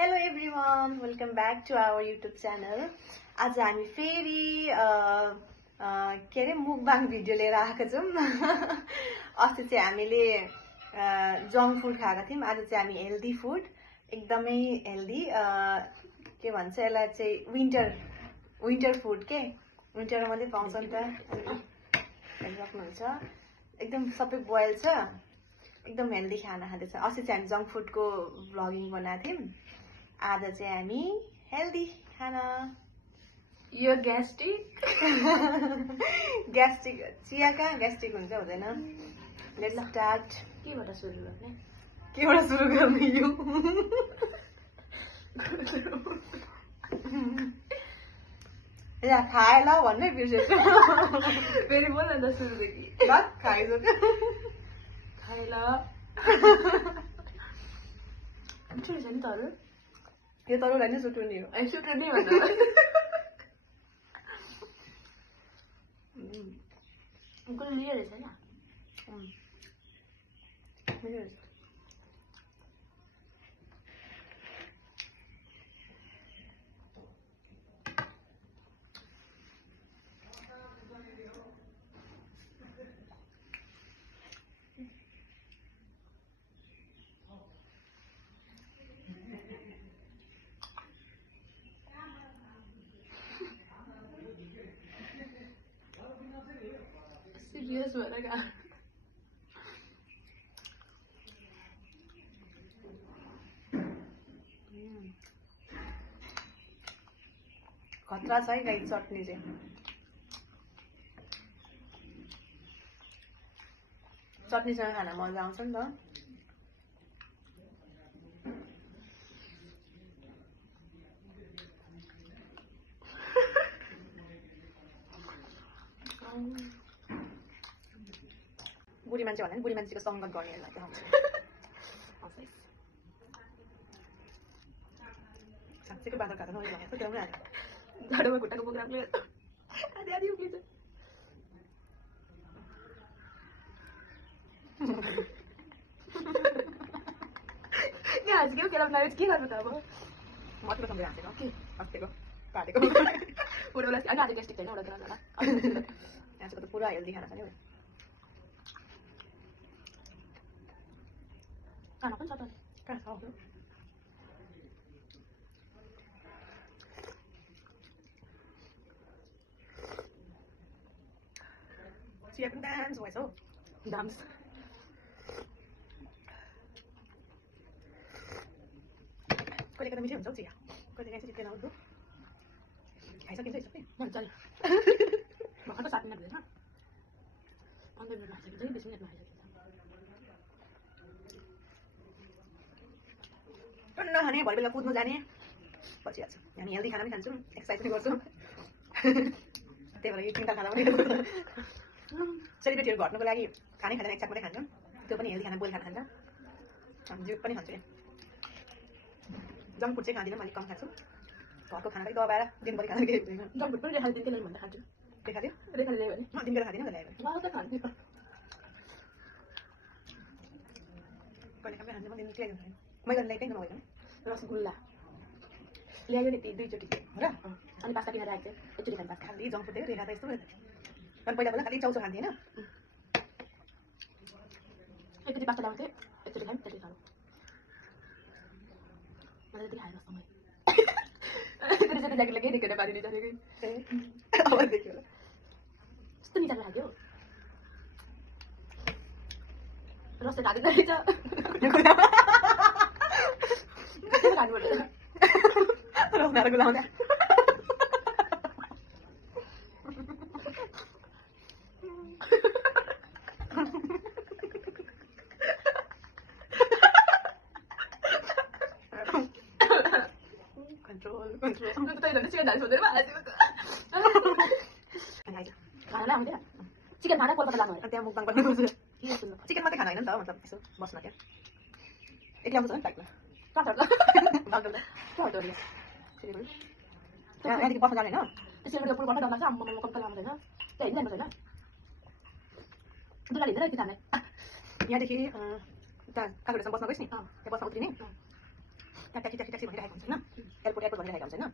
Hello everyone, welcome back to our YouTube channel. आज हामी फेरि के अरे मुकबाङ भिडियो लिएर आएको छौं। अस्ति चाहिँ हामीले जंक फुड खाएका थियौं। आज चाहिँ हामी हेल्दी फुड, एकदमै हेल्दी के भन्छ यसलाई चाहिँ विन्टर फुड के विन्टरमा मात्रै पाउँछ नि त। हेर्नुहुन्छ एकदम सबै बोइल छ, एकदम हेल्दी खाना खाँदैछ। अस्ति चाहिँ हामी जंक फुडको भ्लगिङ बनाएको थियौं। आज चाहिँ हामी हेल्दी खाना यो ग्यास्ट्रिक चिया कहाँ ग्यास्ट्रिक हुन्छ हुँदैन। Let's start. केबाट सुरु गर्ने? केबाट सुरु गर्ने यो? या खाए ल भन्नै बिर्सेछु। फेरि बोल न त सुरुदेखि। ल खाइसक्यो। खाए ल। मिठो रहेछ नि तरुल। यो तरुललाई नै सुटुर्ने हो। सुटुर्ने भन्दा गुलियो रहेछ नि। मिठो रहेछ। सिरियस भएर गयो। खतरा छ है गाइस चटनी चाहिँ। चटनीसँग खाना मजा आउँछ नि त। बुढी मान्छे भन्दा नि बुढी मान्छेको सङ्गत गर्नेहरूलाई त साँच्चैको बादल काट्न नआउने भनेको त्यो पनि हाल्यो। झाडोमा खुट्टाको प्रोग्रामले आधी आधी उक्लिन्छ। के हाँस्क्यो केलामा नाइज के गर्नु त अब? मतिको सँगै हाँसेको के अस्तिको काटेको पुरा अनि आज ग्यास्ट्रिक छैन एउटा केला हाँसेको त पुरा हेल्दी खाना छ नि। खाना पनि छ त कहाँ छ? चिया पनि डान्स भएछ हौ। डान्स कहिले कता मिठै हुन्छ हौ चिया, कहिले काहीँ चाहिँ चिया नहुँदो। खाइसकिन्छ है सबै हुन्छ नि। भर्खर त 7 मिनट भएन। 15 मिनटमा खाइसकिन्छ नि, 20 मिनटमा खाइसकिन्छ। टन्न खाने, भरि बेला कुद्नु जाने बचिहाल्छ। हामी हेल्दी खाना पनि खान्छौँ, एक्सर्साइज पनि गर्छौँ। त्यही भएर यो तिनवटा खाना पनि सेलिब्रेटीहरू घट्नुको लागि खानै खाँदैन, एक साथ मात्रै खान्छौँ। त्यो पनि हेल्दी खाना, बोइल खाना खान्छ। हामी जिउ पनि खान्छौँ। जङ्क फुड चाहिँ खाँदिनँ, अलिक कम खान्छु। घरको खाना चाहिँ दबाएर दिनभरि खाना केही हुँदैन। जङ्क फुड पनि रेखाले दिनकै लागि भन्दा खान्छु। देखादियो रेखाले ल्यायो भने म दिनकै खाँदिनँ त ल्यायो म त खान्छु। कहिले खाँदै खान्छ, म दिनकै लागि खाँदैन। मैले ल्याएकै नभएको रसगुल्ला ल्यायो नि 2चोटि र अनि पास्ता किनेर आएको थिएँ। एकचोटि खानु पास्ता खालि जङ्क फुड थियो। रेखा त यस्तो भयो। अनि पहिला खालि चाउचाउ खान्थेँ होइन। एकचोटि पास्ता ल्याउँथेँ, एकचोटि खाएँ, त्यति खानु मलाई त्यति खाएन जस्तो मैले त्यति ज्याकेटले केही देखेर पारिदिन्छ अब देख्यो होला कस्तो निचाले खान्थ्यो। रस चाहिँ खाँदैन रहेछ। खानुपर्छ रस खाएर गुलाउँदा चिकन खाना कोलकाता लानु भयो। त्यहाँ मुकबाङ गर्नु पर्छ। चिकन मात्रै खाना होइन नि त, मतलब यसो बस्न क्या एक्लै आउँछ नि बाइकमा। यहाँदेखि बस्न जाने होइन। सिलगढीको पुल बन्द लाग्छ। आम्मा कोलकाता लानु छैन, त्यहाँ हिँड्नु छैन। दुला हिँड्दैन यति जाने। यहाँदेखि उता काखुरासम्म बस्न गइस् नि, त्यहाँ बस्न उत्रिने ट्याक्सी भनिरहेको हुन्छ होइन एयरपोर्ट भनिरहेको हुन्छ होइन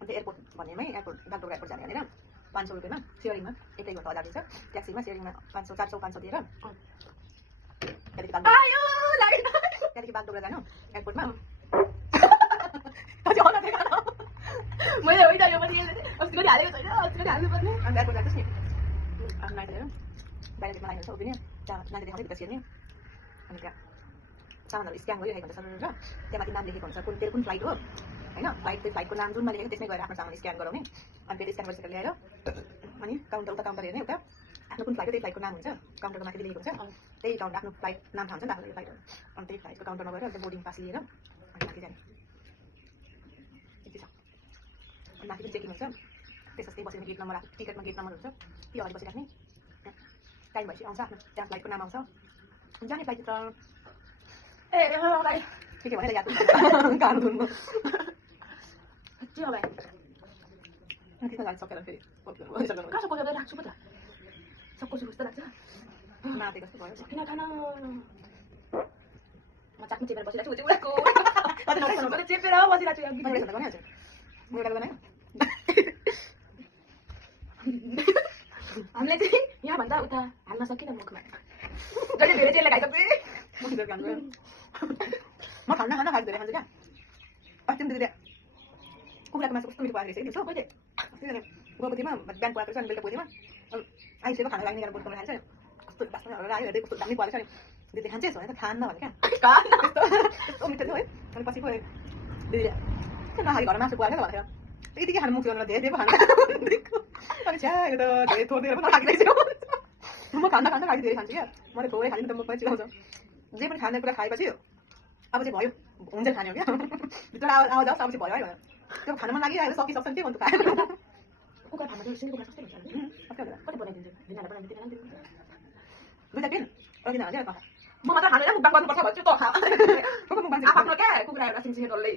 अन्त एयरपोर्ट भन्नेमै एयरपोर्ट बागडोग्रा एयरपोर्ट जाने भनेर 500 रुपियाँमा सेयरिङमा एकै घन्टा 1000 दिन्छ ट्याक्सीमा सेयरिङमा 500 400 दिएर त्यहाँदेखि बागडोग्रा जानु एयरपोर्टमा मैले होइन यो पनि अस्ति पनि हालेको छैन अस्ति पनि हाल्नुपर्ने अन्त एयरपोर्ट जान्छस् नि आफ्नो नाइट लिएर बाहिर देशमा लाइनहरू छ उभिने त्यहाँ नानी देखाउँदै भित्र छिर्ने अनि त्यहाँ सामानहरू स्क्यान गरिरहेको हुन्छ सर र त्यहाँ माथि नाम लेखेको हुन्छ तेरो कुन फ्लाइट हो होइन फ्लाइटको नाम जुनमा लेखेको त्यसमै गएर आफ्नो सामान स्क्यान गराउने अनि फेरि स्क्यान गरिसकेर ल्याएर अनि काउन्टर हेर्ने उता आफ्नो कुन फ्लाइट हो त्यही फ्लाइटको नाम हुन्छ काउन्टरमा माथि लेखेको हुन्छ त्यही काउन्टर आफ्नो फ्लाइट नाम थाहा हुन्छ नि त आफ्नो फ्लाइटहरू अनि त्यही फ्लाइटको काउन्टरमा गएर अन्त बोर्डिङ पास लिएर अनि माथि जाने यति छ अनि माथि पनि चेकिङ हुन्छ त्यसपछि बसेर गेट नम्बर टिकटमा गेट नम्बर हुन्छ त्यो अगाडि बसिराख्ने टाइम भएपछि आउँछ आफ्नो त्यहाँ फ्लाइटको नाम आउँछ जाने फ्लाइट त के भएर याद गाह्रो धुन्नु के होला त्यसमा जान्छ सकेर फेरि कहाँ सबको जग्गा राख्छु पो त सबको सुस्त लाग्छ नाते कस्तो भयो किन खान म चाक्नु चेपेर बसिरहेको छु उहाँको चेपेर बसिरहेको छु बनाइहाल्छु म एउटा बनायो हामीले चाहिँ यहाँभन्दा उता हाल्न सकिन मुखमा जहिले धेरै तेल लगाइसक्छु म खाना खाएको धेरै खान्छु क्या अस्ति पनि दिदी कुखुराको मासु कस्तो मिठो पाएको रहेछ कि कहिले गएको थिएँ बिहान पकाएको रहेछ अनि बेलुका गएको थिएँ आइसकेको खाना लाग्ने गरेर बोटमा खान्छ कस्तो बास्नु आयो हेर्दै कस्तो दामी परेको छ नि दिदी खान्छेस् भने त खान्न भने क्या कस्तो मिठो थियो है अनि पछि गयो दिदीले नखाली घरमा मासु पकाएको भनेर यतिकै खानु मुख गरेर धेरै खानु अनि छ्या यो त धेरै थोर दिएर पनि नखाइरहेको म खाना खाली धेरै खान्छु क्या मैले थोरै खाने त म पनि चिलाउँछ जे पनि खाने कुरा खाएपछि अब चाहिँ भयो हुन्छ खाने हो क्या भित्र आवाज आउँछ अब चाहिँ भयो है त्यो खान मन लागिरहेको सकिसक्छ नि के भन्नु खाएर कुखुरा खाना चाहिँ सिङ्गो सस्तै हुन्छ कति बनाइदिन्छ भिनाले बनाइदिन्छ दुईटा पेन अघि हाल्छ म मात्र खाँदैन मुखबाङ गर्नुपर्छ भन्छु त आफ्नो क्या कुखुरा एउटा सिन्सिने डल्लै